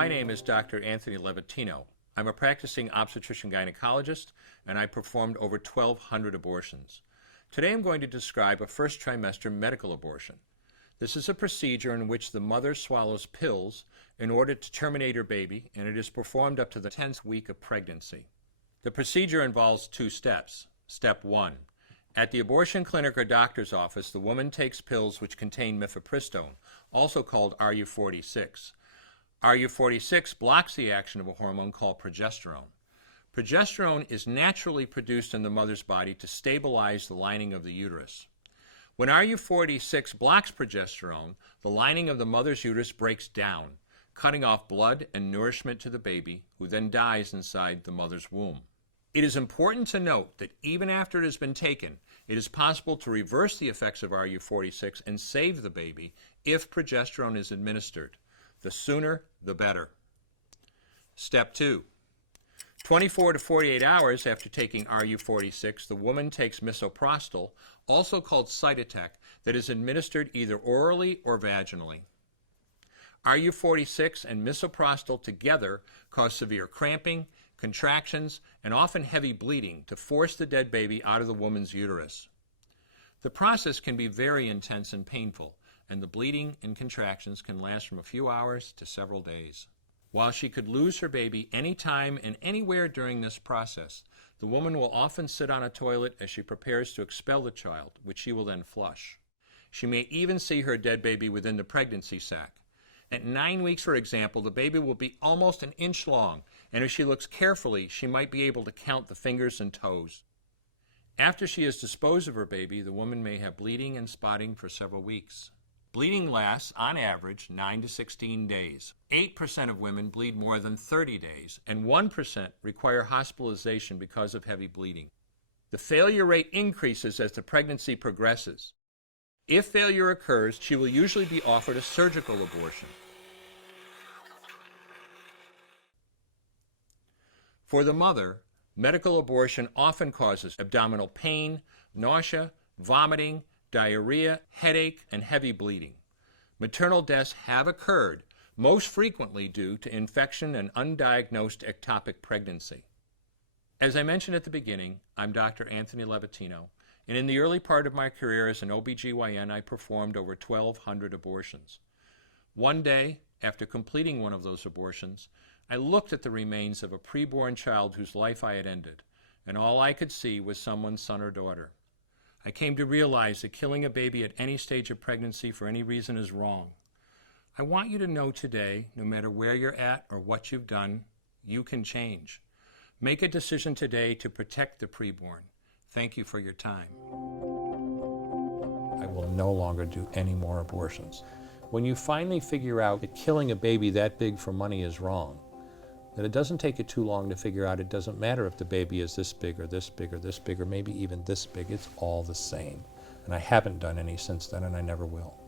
My name is Dr. Antъни Levатino. I'm a practicing obstetrician gynecologist, and I performed over 1,200 abortions. Today I'm going to describe a first trimester medical abortion. This is a procedure in which the mother swallows pills in order to terminate her baby, and it is performed up to the 10th week of pregnancy. The procedure involves 2 steps. Step 1. At the abortion clinic or doctor's office, the woman takes pills which contain mifepristone, also called RU46. RU46 blocks the action of a hormone called progesterone. Progesterone is naturally produced in the mother's body to stabilize the lining of the uterus. When RU46 blocks progesterone, the lining of the mother's uterus breaks down, cutting off blood and nourishment to the baby, who then dies inside the mother's womb. It is important to note that even after it has been taken, it is possible to reverse the effects of RU46 and save the baby if progesterone is administered. The sooner, the better. Step 2. 24 to 48 hours after taking RU46, the woman takes misoprostol, also called cytotec, that is administered either orally or vaginally. RU46 and misoprostol together cause severe cramping, contractions, and often heavy bleeding to force the dead baby out of the woman's uterus. The process can be very intense and painful, and the bleeding and contractions can last from a few hours to several days. While she could lose her baby anytime and anywhere during this process, the woman will often sit on a toilet as she prepares to expel the child, which she will then flush. She may even see her dead baby within the pregnancy sac. At 9 weeks, for example, the baby will be almost an inch long, and if she looks carefully, she might be able to count the fingers and toes. After she has disposed of her baby, the woman may have bleeding and spotting for several weeks. Bleeding lasts, on average, 9 to 16 days. 8% of women bleed more than 30 days, and 1% require hospitalization because of heavy bleeding. The failure rate increases as the pregnancy progresses. If failure occurs, she will usually be offered a surgical abortion. For the mother, medical abortion often causes abdominal pain, nausea, vomiting, diarrhea, headache, and heavy bleeding. Maternal deaths have occurred, most frequently due to infection and undiagnosed ectopic pregnancy. As I mentioned at the beginning, I'm Dr. Antъни Levatino, and in the early part of my career as an OBGYN, I performed over 1,200 abortions. One day, after completing one of those abortions, I looked at the remains of a preborn child whose life I had ended, and all I could see was someone's son or daughter. I came to realize that killing a baby at any stage of pregnancy for any reason is wrong. I want you to know today, no matter where you're at or what you've done, you can change. Make a decision today to protect the preborn. Thank you for your time. I will no longer do any more abortions. When you finally figure out that killing a baby that big for money is wrong, that it doesn't take you too long to figure out it doesn't matter if the baby is this big or this big or this big or maybe even this big, it's all the same. And I haven't done any since then, and I never will.